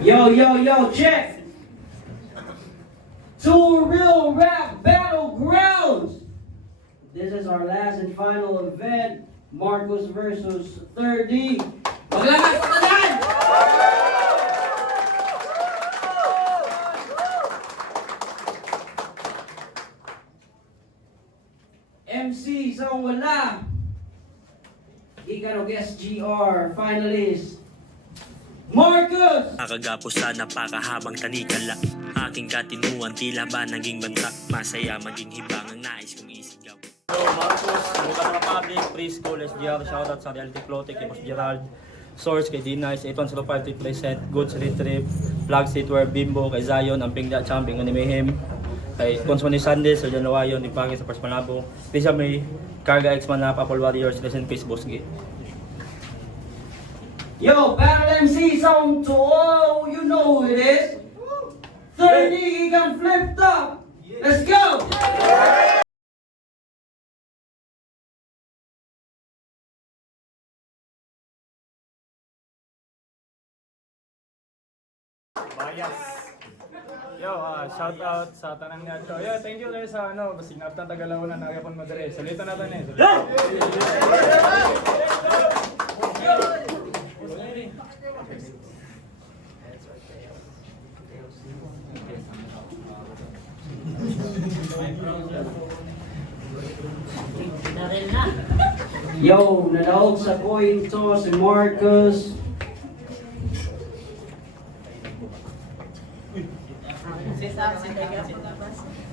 Yo, check! Two Real Rap Battlegrounds! This is our last and final event. Marcos versus 30. Maglakas pa tanan! MC sa wala. Ikaw og SGR finalist. Marcos! Nakagapos sa napakahabang tanikala. Aking katinuan tila ba naging banta. Masaya maging hibang ang nais kong isigaw. Hello Marcos, Bukas Republic, Preschool, SGR, shoutout sa Reality Clothing, kay Boss Gerald, Source, kay D-Nice, 8105 Represent, Goods Retrieve, Flag Streetwear, Bimbo, kay Zion, Amping Da Champing, ni Mayhem, kay Consoni Sandes, Sir Janawayo, ni Pagi sa First Manabo, Lisa May, Carga X Manapa, Paul Warriors, Listen Peace, Boss G. Yo, Battle MC Zone 2, oh, you know who it is. 30, he got flipped up. Let's go! Bias. Yo, shout out sa tanang nga to. Yo, thank you guys sa basig na tagalaw na nagapon mo dire. Salita na tani. Yo, nadaog sa coin toss si Marcos.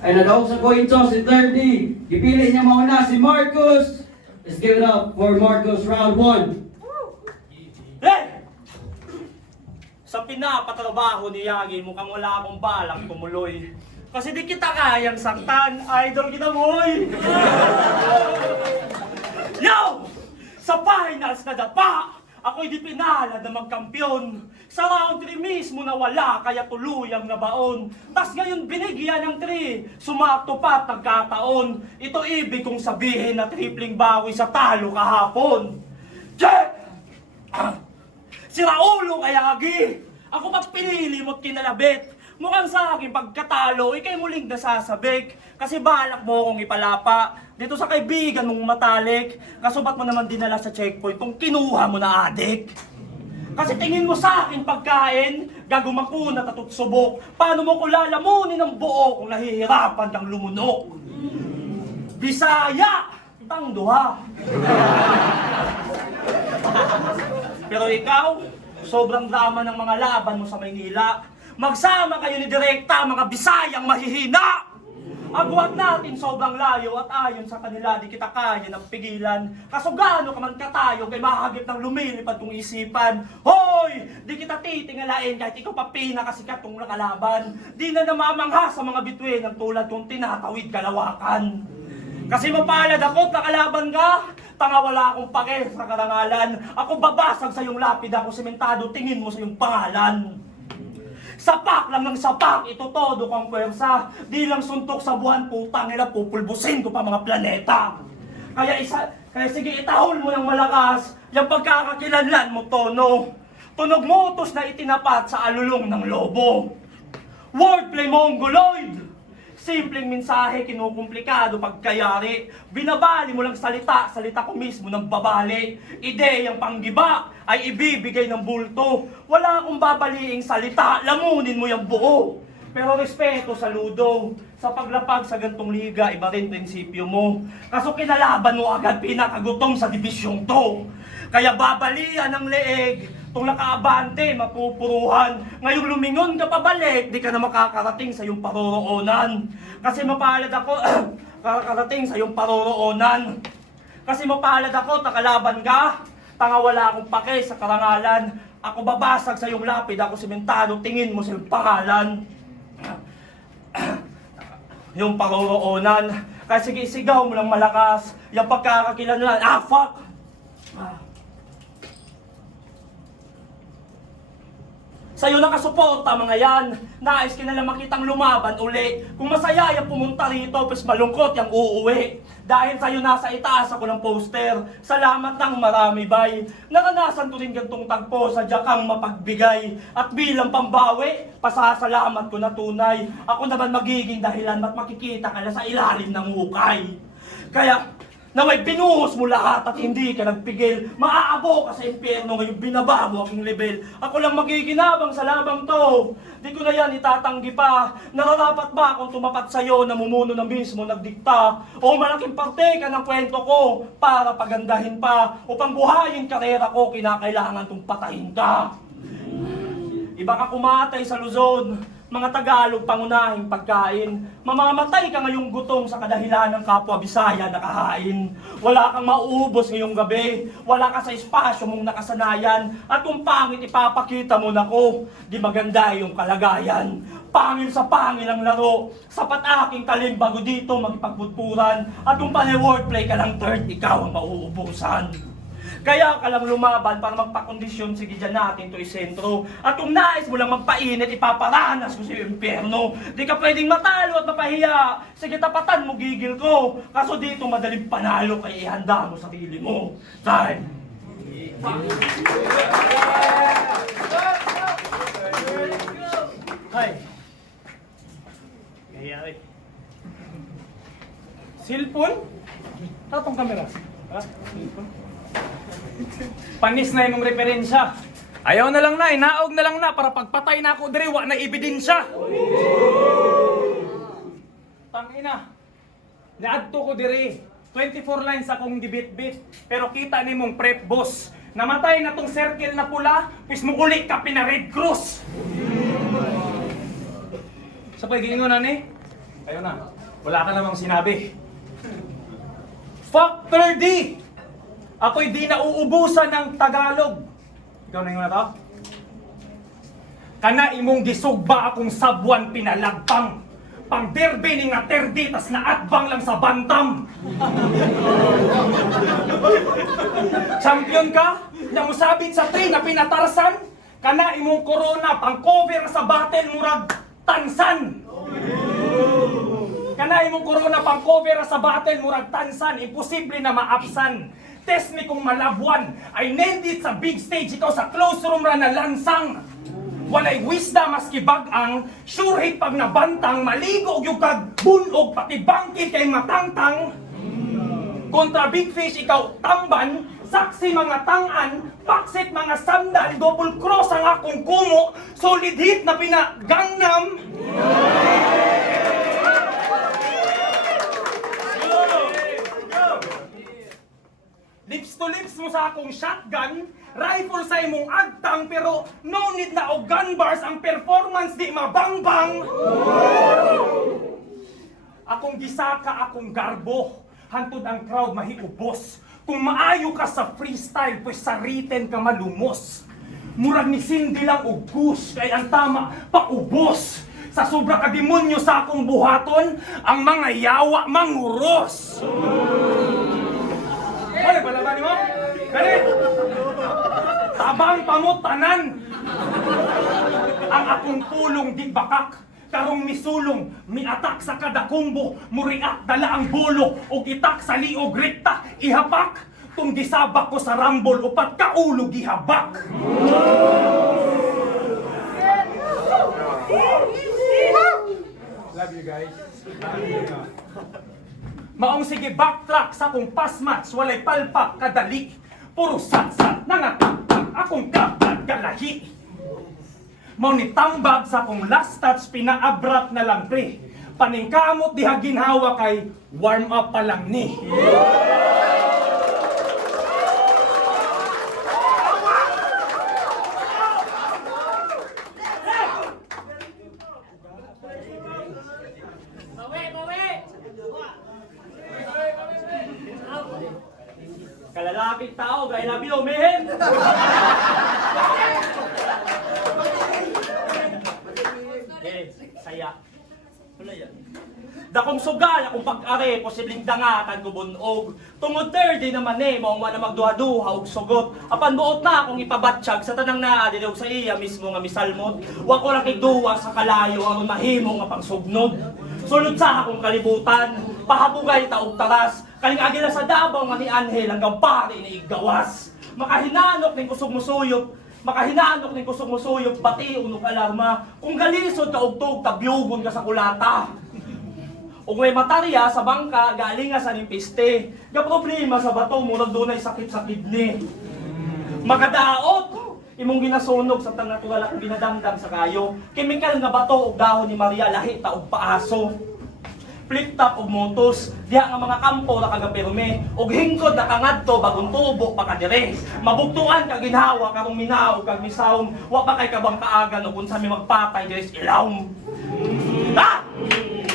Ay nadaog sa coin toss si 30. Gipili niya mauna si Marcos. Let's give it up for Marcos round 1. Hey! Sa pinapatrabaho ni Yagi, mukhang wala akong balak tumuloy. Kasi di kita kayang saktan, idol kita moy! Yo! Sa finals na dapa, ako'y di pinalad na magkampiyon. Sa round 3 mismo na wala, kaya tuluyang nabaon. Tas ngayon binigyan ng 3, sumakto pa't nagkataon. Ito ibig kong sabihin na tripling bawi sa talo kahapon. Check! Si Raulo kaya agi, ako pa pinili mo't kinalabit. Mukhang sa akin pagkatalo, ikay muling nasasabik. Kasi balak mo akong ipalapa dito sa kaibigan mong matalik. Kaso ba't mo naman dinala sa checkpoint kung kinuha mo na adik? Kasi tingin mo sa akin pagkain, gagumakunat at subok. Paano mo ko lalamunin ang buo kung nahihirapan kang lumunok? Bisaya! Tangduha! Pero ikaw, sobrang drama ng mga laban mo sa Maynila. Magsama kayo ni Direkta, mga Bisayang mahihina! Agwat natin sobrang layo at ayon sa kanila di kita kaya ng pigilan. Kaso gaano ka man katayo kay mahagip ng lumilipad kong isipan. Hoy! Di kita titingalain kahit ikaw pa pinakasikat kong nakalaban. Di na namamangha sa mga bituin ng tulad kong tinatawid kalawakan. Kasi mapalad ako, nakalaban ka. Tanga wala akong pake sa karangalan. Ako babasag sa iyong lapid, ako sementado, tingin mo sa iyong pangalan. Sapak lang ng sapak, ito todo kang pwersa. Di lang suntok sa buwan, putang nila, pupulbusin ko pa mga planeta. Kaya sige, itahol mo ng malakas, yung pagkakakilanlan mo, tono. Tunog mo utos na itinapat sa alulong ng lobo. Wordplay mongoloid! Simpleng mensahe, kinukumplikado pagkayari. Binabali mo lang salita ko mismo ng babali. Ideyang panggiba ay ibibigay ng bulto. Wala akong babaliing salita, lamunin mo yung buo. Pero respeto sa ludo. Sa paglapag sa gantong liga, iba rin prinsipyo mo. Kaso kinalaban mo agad pinakagutom sa dibisyong to. Kaya babalian ng leeg, kung nakaabante, mapupuruhan. Ngayong lumingon ka pabalik, di ka na makakarating sa iyong paroroonan. Kasi mapalad ako, kakarating sa iyong paroroonan. Kasi mapalad ako, takalaban ka. Tanga wala akong pake sa karangalan. Ako babasag sa iyong lapid, ako sementado, tingin mo sa iyong pangalan. Yung paroroonan. Kaya sige, sigaw mo lang malakas. Yung pagkakakilanlan, fuck! Sa'yo nakasuporta mga yan. Nais ka nalang makitang lumaban uli. Kung masaya yung pumunta rito, pas malungkot yung uuwi. Dahil sa'yo nasa itaas ako ng poster. Salamat ng marami bay. Naranasan ko rin gantong tagpo, sadya kang mapagbigay. At bilang pambawi, pasasalamat ko na tunay. Ako naman magiging dahilan ba't makikita ka na sa ilalim ng hukay. Kaya, naway binuhos mo lahat at hindi ka nagpigil. Maaabo ka sa impyerno ngayon binabago aking level. Ako lang magiginabang sa labang to. Di ko na yan itatanggi pa. Nararapat ba akong tumapat sa'yo na mumuno na mismo nagdikta? O malaking parte ka ng kwento ko para pagandahin pa? O pangbuhayin karera ko kinakailangan tong patayin ka? Iba ka kumatay sa Luzon. Mga Tagalog pangunahing pagkain. Mamamatay ka ngayong gutom sa kadahilan ng kapwa Bisaya nakahain. Wala kang mauubos ngayong gabi. Wala ka sa espasyo mong nakasanayan. At kung pangit ipapakita mo na ko, di maganda yung kalagayan. Pangil sa pangil ang laro. Sapat aking talimbago dito magpagputpuran. At kung wordplay ka lang third, ikaw ang mauubusan. Kaya ka lang lumaban para magpakondisyon, sige dyan natin to isentro. At kung nais mo lang magpainit, ipaparanas ko sa impyerno. Di ka pwedeng matalo at mapahiya. Sige tapatan mo gigil ko. Kaso dito madaling panalo, kaya ihanda mo sarili mo. Time! Hi. Nangyayari. Cellphone? Tatong kamera. Ha? Cellphone? Panis na yung referensya. Ayaw na lang na, inaog na lang na para pagpatay na ako diri, wa na ebidensya. Tangina. Naadto ko diri. 24 lines akong gibit-bit. Pero kita ni mong prep boss. Namatay na tong circle na pula, pis mo uli ka pina Red Cross. Sa pag-iingon na ni? Ayaw na. Wala ka namang sinabi. Factor D! Ako'y di nauubusan ng Tagalog. Ikaw na yung na to? Kana imong gisugba akong sabwan pinalagpang. Pang derby ni nga terdi, tas naatbang lang sa bantam. Champion ka? Na musabit sa train na pinatarsan? Kana imong corona, pang cover sa battle murag tansan. Kana imong corona, pang cover sa battle murag tansan. Imposible na maapsan. Test ni kung malabuan, I nailed it sa big stage, ikaw sa close room ra na lansang. Walay wisdom maski bag-ang, sure hit pag nabantang, maligo yung kag bunog, pati bangkit kay matangtang. Kontra big fish, ikaw tamban, saksi mga tangan, paksit mga sandal, double cross ang akong kumo, solid hit na pinagangnam. Lips to lips mo sa akong shotgun, rifle sa imong agtang, pero no need na og gun bars, ang performance di mabangbang. Akong gisaka, akong garbo, hantod ang crowd mahiubos. Kung maayo ka sa freestyle, pues sa written ka malumos. Murag ni Cindy lang og gush, kay ang tama, paubos. Sa sobra ka demonyo sa akong buhaton, ang mga yawa manguros. Ay, balaban mo? Ganit! Tabang pamutanan! Ang akong pulong di bakak, karong misulong, miatak sa kada kumbo, muriak dala ang bulo, o itak sa liog rekta, ihapak, tung gisabak ko sa rambol, upat kaulo gihabak. Love you guys. Maong sige backtrack sa akong pass match, walay palpak kadali. Puro satsat, nangataktak, akong kapag galahi. Mao ni tambag sa akong last touch, pinaabrak na lang pre. Paningkamot diha ginhawa kay warm up pa lang ni. Kalalapit tao, I love you, man! Okay, saya. Wala yan. Dakong sugal akong pag-are, posibleng dangatan ko bunog. Tungod 30 naman mao nga na magduha-duha og sugot. Apan buot na akong ipabatsyag sa tanang naa dinog sa iya mismo nga misalmot. Wa ko ra kay duwa sa kalayo aron mahimo nga pangsugnod. Sulod sa akong kalibutan, pahabugay ta og taras. Kaling agila sa Davao nga ni Anhel hanggang pari ni Iggawas. Makahinanok ning kusog musuyop. Makahinanok ning kusog musuyop pati unog alarma. Kung galisod ka og tug tabyugon ka sa kulata. Ug may matarya sa bangka, galing nga sa nimpiste. Ga problema sa bato, murag dunay sakit sa kidney. Makadaot, imong ginasunog sa natural akong ginadamdam sa kayo. Chemical nga bato ug dahon ni Maria lahi ta og paaso. Flip top ug motos, diha nga mga kampo ra kagapirme, ug hingkod na kangadto bagong tubo pa kadire. Mabugtuan ka ginhawa karong minaw kag misawm, wa pa kay kabang kaagan ug unsa mi magpatay diri sa ilawom. Ha!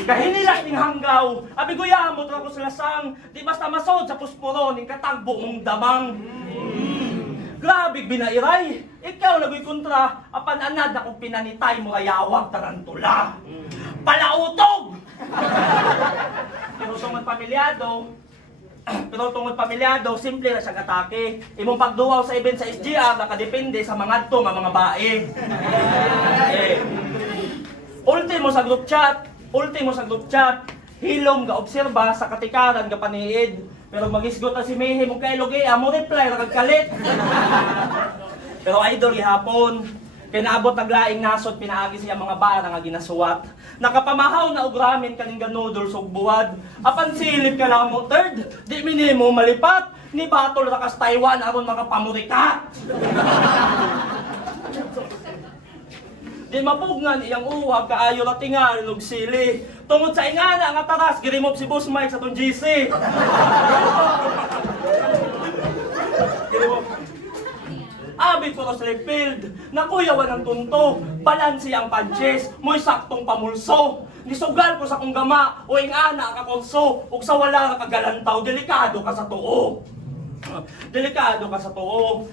Kahinila ning hanggaw, abi guyamot ra ko sa lasang, di basta masod sa pusporo ning katagbo mong damang. Grabe binairay, ikaw nagoy kontra, apan anad akong pinanitay mo ayawag tarantula. Palautog! Pero tungod pamilyado, simple na siyang atake. Imong pagduwaw sa event sa SGR nakadepende sa mga to nga mga bae. Ultimo sa group chat, hilom ga obserba sa katikaran ga paniid. Pero magisgot na si Mayhem ug kay Logi, amo reply ra kag kalit. Pero idol gihapon, kinaabot naglaing nasod pinaagi siya mga bara nga ginasuwat. Nakapamahaw na og ramen kaning noodles ug buwad. Apan silip ka lang mo third, di minimo malipat. Ni batol ra kas Taiwan aron makapamurikat. Di mapugnan iyang uwag kaayo ra tingal ug sili. Tungod sa ingana nga taras giremove si Boss Mike sa tong GC. Abi ko sa field, nakuyawan ang tunto, balansi ang punches, mo'y saktong pamulso. Nisugal ko sa kong gama, o ingana ka konso, ug sa wala ka kagalantaw, delikado ka sa tuo. Delikado ka sa tuo.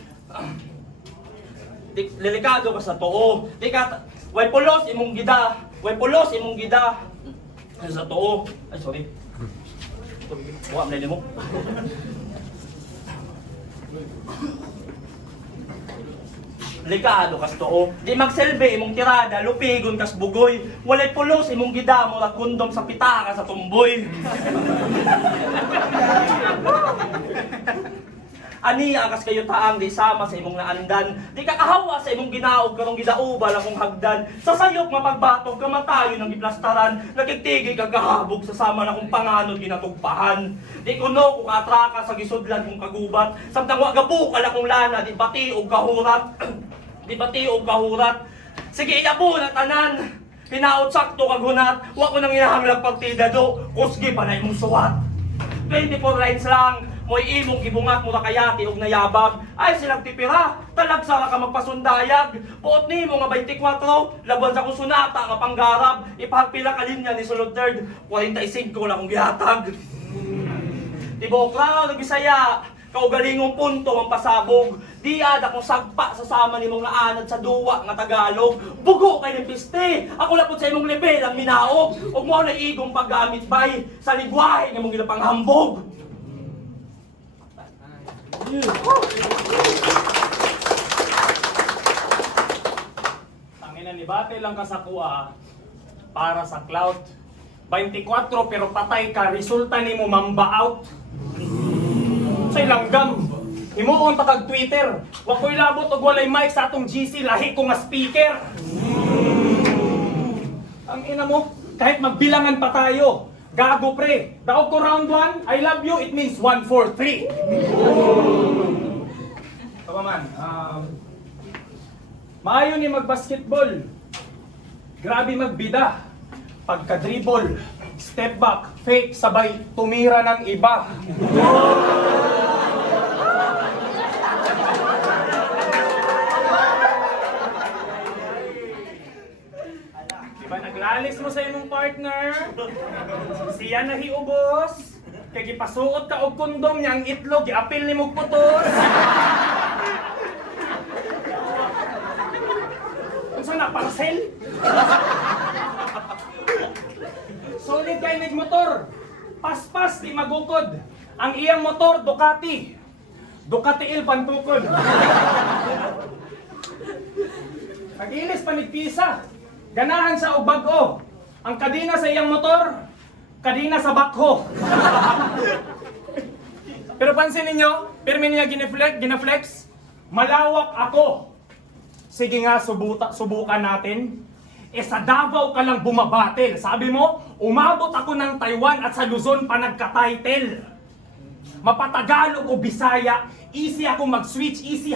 Delikado ka sa tuo. Way pulos imong gida. Way pulos imong gida. Sa tuo. Ay, sorry. Buwa mo mo. Delikado kas tuo. Di magselbe imong tirada, lupigon kas bugoy. Walay pulos imong gida mo ra kondom sa pitaka sa tumboy. Ani akas kayo taang di sama sa imong naandan. Di kakahawa sa imong ginaog karong gidaubal akong hagdan. Sa sayop nga pagbatog kamatayo ng giplastaran. Nagigtigi kagahabog sa sama na kong panganod ginatugpahan. Di kuno kung atraka sa gisudlan kong kagubat. Samtang wa gabukal akong lana di bati og kahurat. Di bati og kahurat. Sige iyabo na tanan. Hinaot sakto kag hunat. Wa ko nang inahanglag partida do. Kusgi pa na imong suwat. 24 lines lang. Mo'y imong gibungat mo ra kayati og nayabag. Ay silang tipira, talagsa ka magpasundayag. Buot nimo nga 24, laban sa kusunata nga panggarab. Ipahagpila ka linya ni sulod third, 45 lang akong gihatag. Tibo crowd, Bisaya, kaugalingong punto ang pasabog. Di ada kong sagpa sa sama nimong naanad sa duwa nga Tagalog. Bugo kay ng piste, ako lapot sa imong level ang minaog. Ug mo na igong paggamit bay sa ligwahe nga mong ginapanghambog. Tangina ni bate lang ka sa kuha para sa cloud. 24 pero patay ka, resulta nimo mamba out. Sa ilanggam. Himuon ta kag Twitter. Wa ko'y labot og walay mic sa atong GC, lahi ko nga speaker. Ang ina mo, kahit magbilangan pa tayo. Gago pre, daog ko round 1, I love you, it means 1, 4, 3. Tama man, maayo ni mag-basketball. Grabe magbida. Pagka-dribble, step back, fake, sabay tumira ng iba. Diba naglalis mo sa imong partner? Siya nahiubos. Kaya gipasuot ka og kondom niya ang itlog, giapil ni mong putos. Unsa na parcel? Solid kay nig motor. Paspas di magukod. Ang iyang motor Ducati. Ducati Il Pantukod. Nagilis pa nigpisa. Ganahan sa og bag-o. Ang kadina sa iyang motor, kadina sa bakho. Pero pansin ninyo, pirmi niya ginaflex, malawak ako. Sige nga, subukan natin. Sa Davao ka lang bumabatil. Sabi mo, umabot ako ng Taiwan at sa Luzon pa nagka-title. Mapatagalog o Bisaya, easy ako mag-switch, easy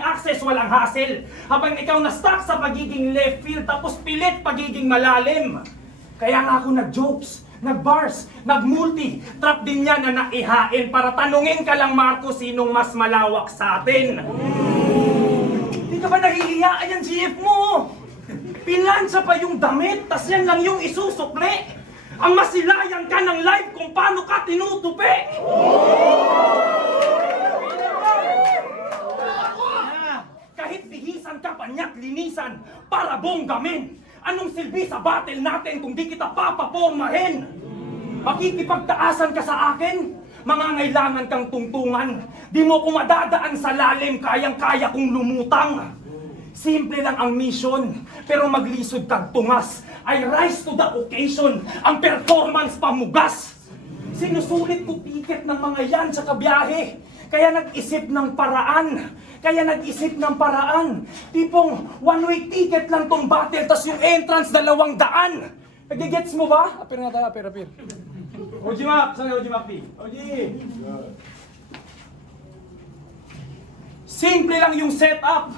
access, walang hassle. Habang ikaw na-stuck sa pagiging left field, tapos pilit pagiging malalim. Kaya nga ako nag-jokes, nag-bars, nag-multi, trap din yan na naihain para tanungin ka lang, Marco, sinong mas malawak sa atin. Di ka ba nahihiya? Ayan, GF mo! Pinlansa pa yung damit, tas yan lang yung isusukli. Ang masilayan ka ng live kung paano ka tinutupi. Kahit bihisan ka panyak linisan para bonggamin. Anong silbi sa battle natin kung di kita papapormahin? Makikipagtaasan ka sa akin? Mangangailangan kang tungtungan. Di mo ko madadaan sa lalim, kayang-kaya kong lumutang. Simple lang ang mission, pero maglisod kag tungas. I rise to the occasion, ang performance pamugas. Sinusulit ko ticket ng mga yan sa kabiyahe. Kaya nag-isip ng paraan. Tipong one-way ticket lang tong battle, tas yung entrance 200. Nagigets mo ba? Apir nga tayo, apir. Oji Mac, saan Oji Mac P? Oji! Simple lang yung setup.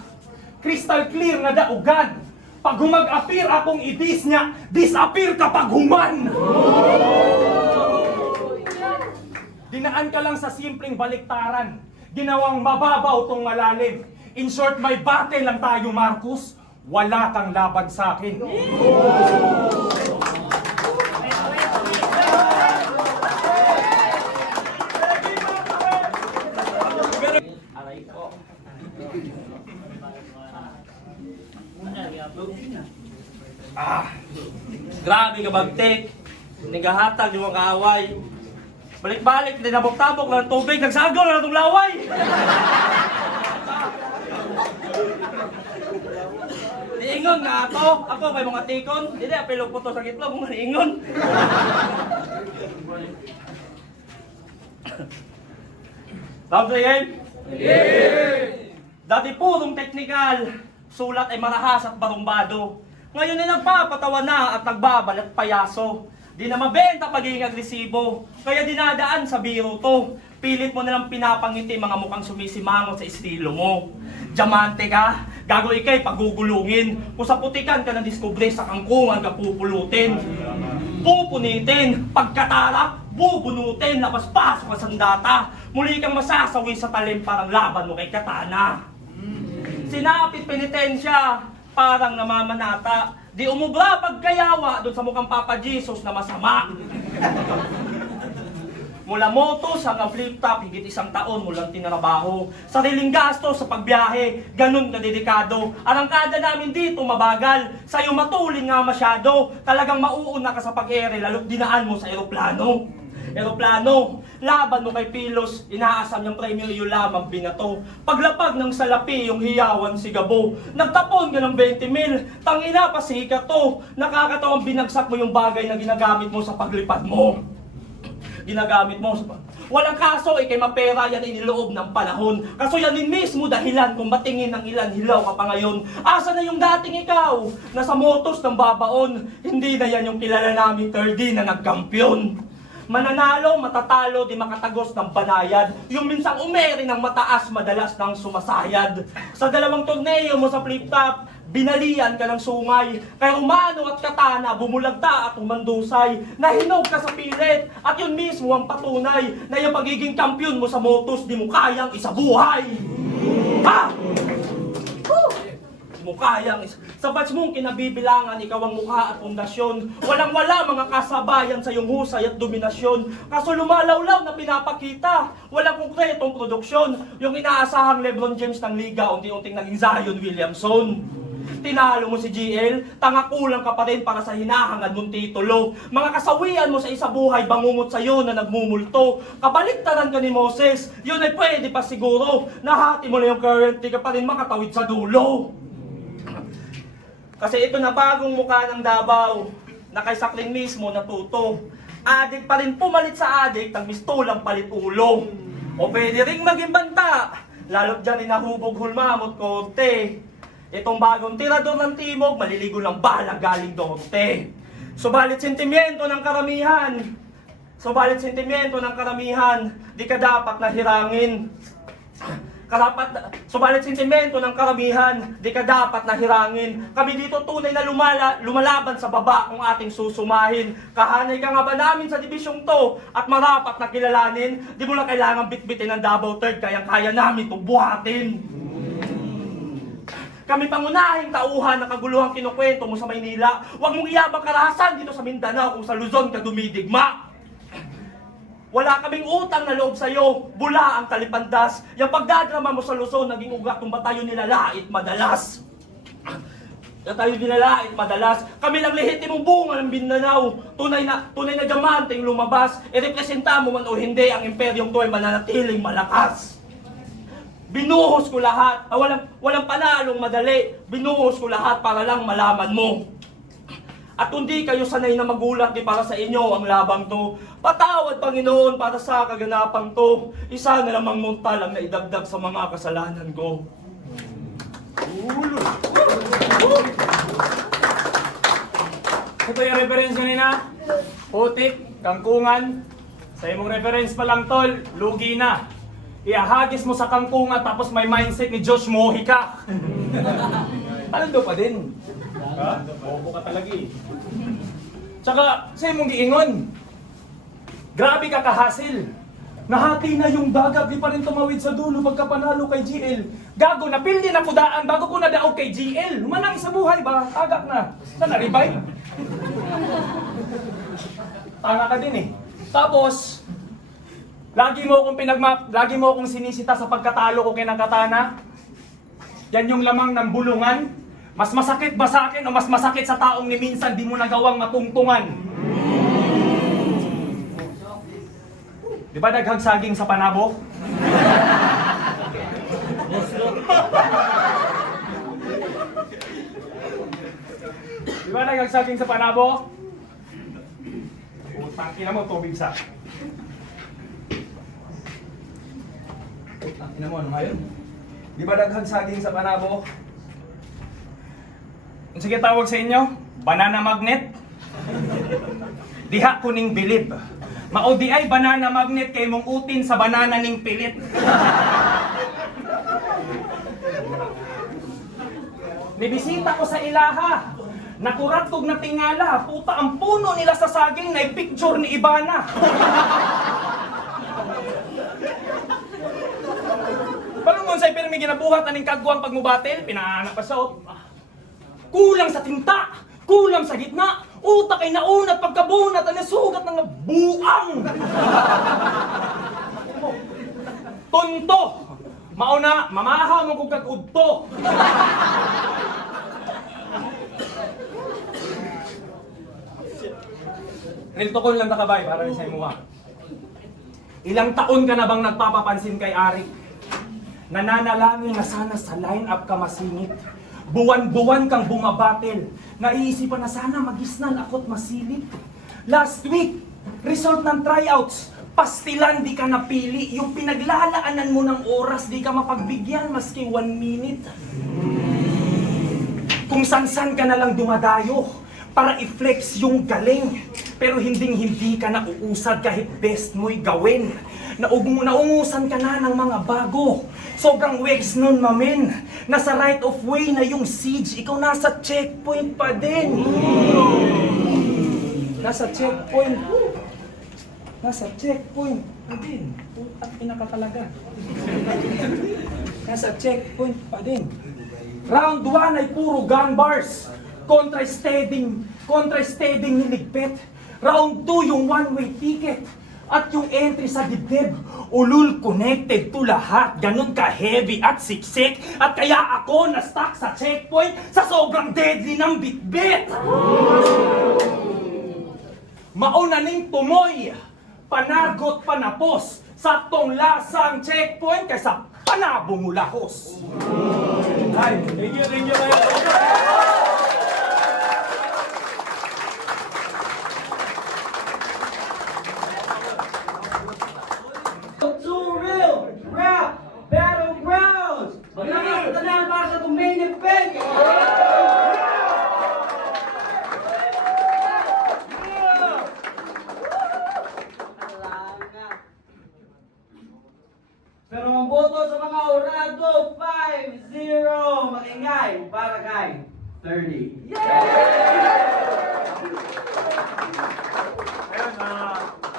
Crystal clear na daugan. Pag humag-appear akong idis niya, disappear kapag human! Dinaan ka lang sa simpleng baliktaran. Ginawang mababaw tong malalim. In short, may battle lang tayo, Marcos. Wala kang laban sa akin. Aray ko. Grabe ka bagtek. Nagahatag yung mga kaaway. Balik-balik, dinabok-tabok lang ng tubig, nagsagaw na itong laway. Niingon nga ako may mga tikon. Hindi, apilog po to sa gitlog, mga niingon. Love the game? Dati purong technical, sulat ay marahas at barumbado. Ngayon ay nagpapatawa na at nagbabalat payaso. Di na mabenta pagiging agresibo, kaya dinadaan sa biro to. Pilit mo nalang pinapangiti mga mukhang sumisimangot sa estilo mo. Diamante ka, gago ikay pagugulungin. Kung sa putikan ka na-discover sa kangkungan ka pupulutin. Pupunitin, pagkatalak, bubunutin, labas-pasok ka sandata. Muli kang masasawi sa talim parang laban mo kay Katana. Sinapit penitensya, parang namamanata. Di umubra pagkayawa doon sa mukhang Papa Jesus na masama. Mula motos hanggang flip-top, higit 1 taon mulang tinrabaho. Sariling gasto sa pagbiyahe, ganun kadedikado. Arangkada namin dito mabagal, sa'yo matulin nga masyado. Talagang mauuna ka sa pag-ere, lalo't dinaan mo sa eroplano. Laban mo kay Pilos, inaasam niyang premyo iyo lamang binato. Paglapag ng salapi, yung hiyawan si Gabo. Nagtapon ka ng 20 mil, tangina pa si to. Nakakatawang binagsak mo yung bagay na ginagamit mo sa paglipad mo. Walang kaso, ikay mapera yan iniloob ng panahon. Kaso yan din mismo dahilan kung batingin ng ilan hilaw ka pa ngayon. Asa na yung dating ikaw? Nasa motos ng babaon. Hindi na yan yung kilala namin 30 na nagkampiyon. Mananalo, matatalo, di makatagos ng banayad. Yung minsang umeri ng mataas, madalas nang sumasayad. Sa 2 torneo mo sa flip-top, binalian ka ng sungay. Kaya Romano at Katana, bumulagta at umandusay. Nahinog ka sa pilit, at yun mismo ang patunay na yung pagiging kampiyon mo sa motos, di mo kayang isabuhay. Ha? Mo kayang sa batch mong kinabibilangan, ikaw ang mukha at pundasyon. Walang-wala mga kasabayan sa iyong husay at dominasyon. Kaso lumalawlaw na pinapakita, walang konkretong produksyon. Yung inaasahang LeBron James ng liga, unti-unting naging Zion Williamson. Tinalo mo si GL, tanga kulang ka pa rin para sa hinahangad mong titulo. Mga kasawian mo sa isa buhay, bangungot sa'yo na nagmumulto. Kabaliktaran ka ni Moses, yun ay pwede pa siguro. Nahati mo na yung current, di ka pa rin makatawid sa dulo. Kasi ito na bagong mukha ng Davao, na kay Sakling mismo natuto. Adik pa rin pumalit sa adik, ng mistulang palit ulo. O pwede ring maging banta, lalo't dyan inahubog hulmamot konti. Itong bagong tirador ng timog, maliligo ng balag galing Dorte. Subalit sentimiento ng karamihan, di ka dapat nahirangin. Subalit sentimento ng karamihan, di ka dapat nahirangin. Kami dito tunay na lumalaban sa baba kung ating susumahin. Kahanay ka nga ba namin sa dibisyong to at marapat na kilalanin? Di mo na kailangan bitbitin ng Davao Third, kayang-kaya namin itong buhatin. Kami pangunahing tauhan ng kaguluhang kinukwento mo sa Maynila. Huwag mong iyabang karahasan dito sa Mindanao kung sa Luzon ka dumidigma. Wala kaming utang na loob sa'yo, bula ang talipandas. Yung pagdadrama mo sa Luzon, naging ugat kung ba tayo nilalait madalas. Kami lang lehitimong bunga ng Mindanao. Tunay na diamanteng lumabas. Irepresenta mo man o hindi, ang imperyong to ay mananatiling malakas. Binuhos ko lahat, walang panalong madali. Binuhos ko lahat para lang malaman mo. At hindi kayo sanay na magulat, di para sa inyo ang labang to. Patawad Panginoon para sa kaganapang to. Isa na lamang muntal ang naidagdag sa mga kasalanan ko. Ito yung reference nyo nina. Putik, kangkungan. Sa imong reference pa lang tol, lugi na. Iahagis mo sa kangkungan tapos may mindset ni Josh Mojica. Paldo pa din. Ha? Bobo ka talaga eh. Tsaka, sa imong giingon. Grabe ka kahasil. Nahati na yung dagat, di pa rin tumawid sa dulo pagkapanalo kay GL. Gago, napildi na kudaan bago ko nadaog kay GL. Lumanang sa buhay ba? Agak na. Sana revive? Tanga ka din eh. Tapos, lagi mo akong sinisita sa pagkatalo ko kay Nakatana. Yan yung lamang ng bulungan. Mas masakit ba sa akin o mas masakit sa taong ni minsan di mo nagawang matungtungan? Di ba naghagsaging sa panabo? Di ba naghagsaging sa panabo? Utang ina mo, tubig sa. Utang ina mo, ano nga yun? Di ba naghagsaging sa panabo? Sige, tawag sa inyo, banana magnet. Diha kuning bilib. Mao di ay banana magnet kay mong utin sa banana ning pilit. Nibisita ko sa ilaha. Nakuratog na tingala. Puta, ang puno nila sa saging na picture ni Ibana. Palungon sa'y pirmi ginabuhat aning kagwang pagmubatil, pinaanak pa siya. Kulang sa tinta, kulang sa gitna, utak ay naunat pagkabunat, ang nasugat ng buang. Tunto, mauna, mamahaw mo kung kag-udto. Riltokon lang nakabay para rin sa imuha. Ilang taon ka na bang nagpapapansin kay Arik? Nananalangin na sana sa line-up ka masingit. Buwan-buwan kang bumabatil. Naiisipan na sana magisnan ako't masilip. Last week, result ng tryouts. Pastilan di ka napili. Yung pinaglalaanan mo ng oras, di ka mapagbigyan maski 1 minute. Kung san-san ka na lang dumadayo para i-flex yung galing. Pero hindi ka na uusad kahit best mo'y gawin. Naungusan ka na ng mga bago. Sobrang wex nun, mamen. Nasa right of way na yung siege. Ikaw nasa checkpoint pa din. Nasa checkpoint pa din. Putang ina ka talaga. Nasa checkpoint pa din. Round 1 ay puro gun bars. Contra-steading niligpit. Round 2 yung one-way ticket. At yung entry sa dibdib, ulul connected to lahat. Ganun ka-heavy at siksik. At kaya ako na-stuck sa checkpoint sa sobrang deadly ng bitbit. Maunaning tumoy, panagot panapos, saktong lasang checkpoint kaysa panabong ulahos. Ay, thank you kayo. Two real rap battlegrounds! Maglakas na tanan para sa itong main event! Pero ang boto sa mga orado, 5-0! Makingay para kay 30. Ayun,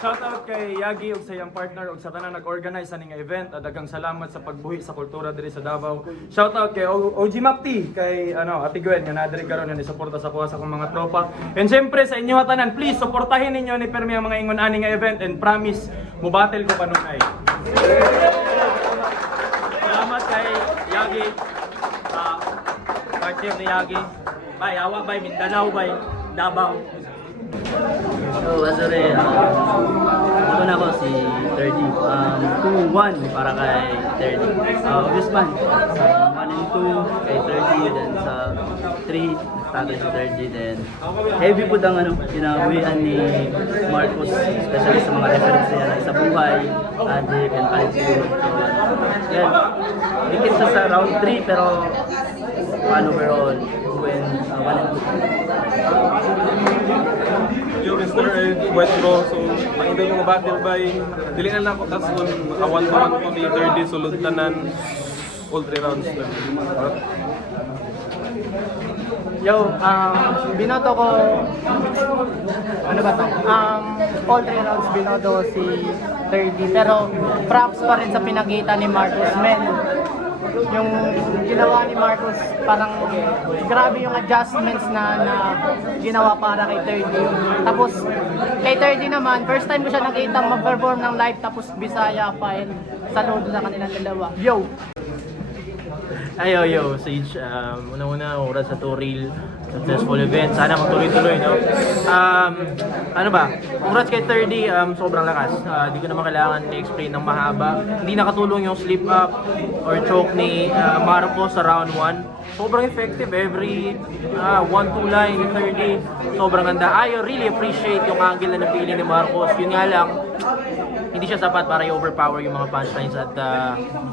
shoutout kay Yagi ug sa iyang partner ug sa tanan nag-organize sa ning event. Daghang salamat sa pagbuhi sa kultura diri sa Davao. Shoutout kay OG Mapti, kay Ate Gwen nga nadiri karon nga ni suporta sa kuha sa akong mga tropa. And syempre sa inyo tanan, please suportahin ninyo ni Permi ang mga ingon ani nga event and promise mo battle ko panunay. Salamat kay Yagi. Partner ni Yagi. Bay, awa bay, Mindanao bay, Davao. So, Azure, ito na ako si 30. 2-1 para kay 30. Obvious man. 1 and 2 kay 30. Then sa 3, nagtagal si 30. Then heavy po ang ginawian ni Marcos, especially sa mga reference niya na sa buhay, Addict, and Palitiyo. So, yan. Dikit siya sa round 3 pero overall, win 1 and 2. Yo, Mr. West Bro, so makita yung battle by dili na lang ko tasun awan ko ni 30 sulod tanan all 3 rounds na. Yo, binoto ko, ano ba to? All 3 rounds binoto ko si 30, pero props pa rin sa pinakita ni Marcos, men. Yung ginawa ni Marcos, parang grabe yung adjustments na ginawa para kay 30. Tapos, kay 30 naman, first time ko siya nakita mag-perform ng live, tapos Bisaya pa, and saludo sa kanilang dalawa. Yo! Yo, Sage, una-una, oras sa Toril, successful event, sana magtuloy-tuloy, no? Ano ba, oras kay 30, sobrang lakas, di ko naman kailangan i-explain ng mahaba, hindi nakatulong yung slip up or choke ni Marcos sa round 1, sobrang effective, every 1-2 line, 30, sobrang ganda. I really appreciate yung angle na napili ni Marcos, yun nga lang, hindi siya sapat para i-overpower yung mga punchlines at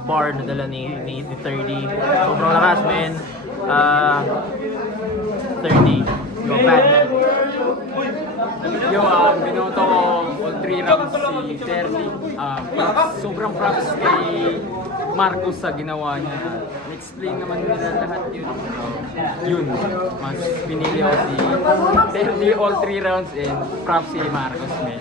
bar na dala ni 30. Sobrang lakas, man. 30. Go bad, man. Yo, binoto ko all 3 rounds si 30. Sobrang props kay Marcos sa ginawa niya. Explain naman nila lahat yun. Yun, mas pinili ko si 30 all 3 rounds and props si Marcos, man.